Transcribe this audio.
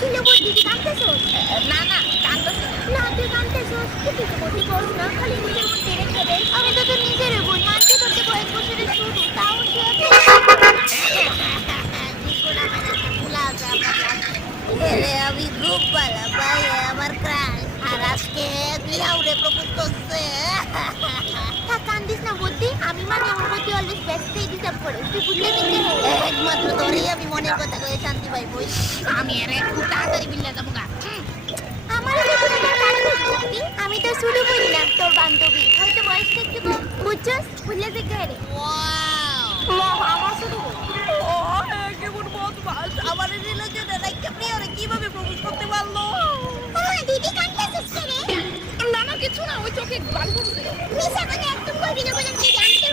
Kilo বলছি তুই কাঁদতেছস? না না কাঁদতেছি না। না তুই কাঁদতেছস, তুই তো বলতে পারছ না, খালি নিজের মধ্যে রেখে দেয়। আমি তো তোর নিজেরই বোন, মানছি তোর যে কয়েক বছরের শুরু, তাও সে বিলকুল আমার একটা ফুলা আছে আমার লাস্টে। এরে আমি খুব ভালো পাই আমার ক্রাশ। আর আজকে বিহাউরে প্রপোজ করছে। থাক কান্দিস না বুদ্ধি, আমি মানে আমার প্রতি অলওয়েজ বেস্টই ডিজার্ভ করে, তুই বুঝলে দেখতে একমাত্র তোরই আমি মনের কথা কয়ে শান্তি পাই বই। আমি এরে খুব তাড়াতাড়ি বিল্লা যাবো গা। আমার বুদ্ধি, আমি তো শুরু করি না তোর বান্ধবী, হয়তো বয়সটা একটু কম, বুঝছস? বুঝলে দেখতে রে ওয়াও আমার শুরু কর। ও কেমন বদমাস আমার রিলেশনে রাইখা প্রিয়রে কিভাবে প্রপোজ করতে পারলো? দিদি কাঁদতেছিস কে রে? না না কিছু না ওই চোখে বান পড়ছিল। মিশা কথা একদম কইবি না বলে